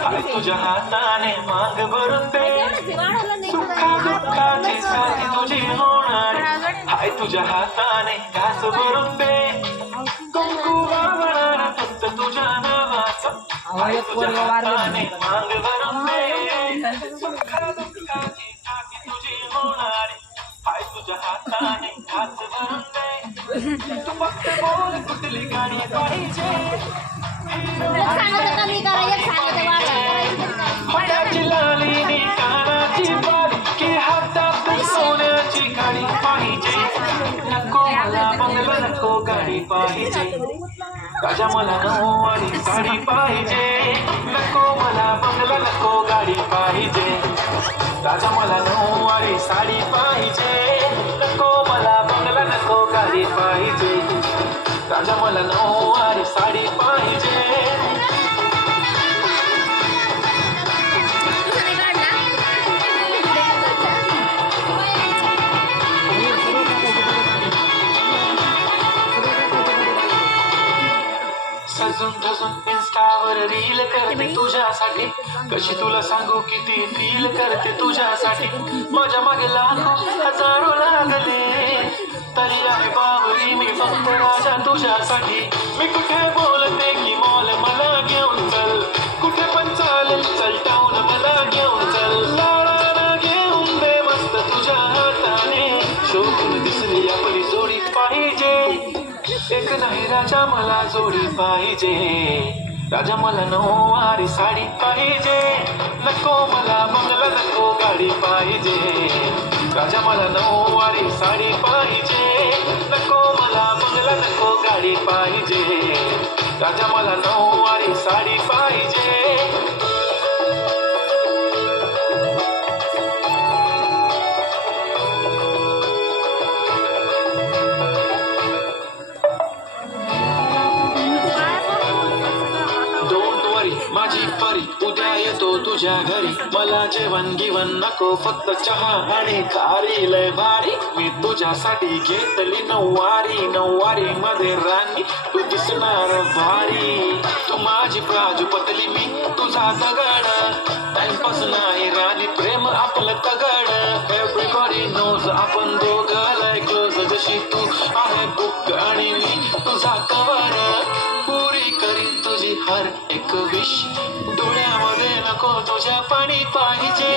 हाय तुझ्या हाताने माग भरून दे सुखा दुःखाची साथी तुझी होणार हाय तुझ्या हाताने घास भरून दे कुंकू वावणार फक्त तुझ्या नावाचं हाय तुझ्या हाताने माग भरून दे सुखा दुःखाची साथी तुझी होणार हाय तुझ्या हाताने घास भरून दे तू फक्त बोल कुठली गाडी पाहिजे हाताची लाली कानाची बारीकी हातात सोन्याची गाडी पाहिजे नको मला बंगला नको गाडी पाहिजे राजा मला नऊवारी साडी पाहिजे नको मला बंगला नको गाडी पाहिजे राजा मला नऊवारी साडी पाहिजे नको मला बंगला नको गाडी पाहिजे राजा मला नऊवारी साडी पाहिजे सजून धजून इंस्टावर रील करते तुझ्यासाठी कशी तुला सांगू किती फील करते तुझ्यासाठी माझ्या मागे लाखो हजारो लागले तरी आहे बाबरी मी फक्त राजा तुझ्यासाठी मी कुठे बोलते की मॉल मला घेऊन चल कुठे पण चालेल चल टाऊन मला घेऊन चल लाडाला घेऊन दे मस्त तुझ्या हाताने शोभून दिसली आपली जोडी पाहिजे एक नाही राजा मला जोडी पाहिजे राजा मला नऊवारी साडी पाहिजे नको मला बंगला नको गाडी पाहिजे राजा मला नऊवारी साडी पाहिजे नको मला बंगला नको गाडी पाहिजे राजा मला नऊवारी साडी पाहिजे माझी परी उद्या येतो तुझ्या घरी मला जेवण गिवण नको फक्त चहा आणि खारी लय भारी मी तुझ्यासाठी घेतली नऊवारी मध्ये राणी तू दिसणार भारी तू माझी प्राजूपतली मी तुझा दगड टाइमपास नाही राणी प्रेम आपलं तगड एव्हरीबॉडी नोज आपण दोघं लय क्लोज जशी तू आहे बुक आणि मी तुझा कवर पुरी करीन तुझी हर एक विश डोळ्यामध्ये नको तुझ्या पाणी पाहिजे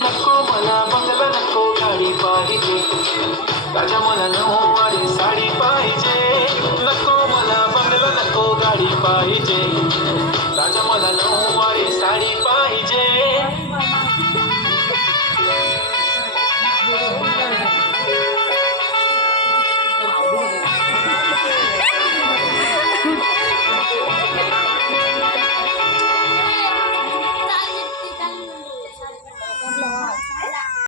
नको मला बंगला नको गाडी पाहिजे राजा मला नऊवारी साडी पाहिजे नको मला बंगला नको गाडी पाहिजे राजा मला नऊवारी साडी पाहिजे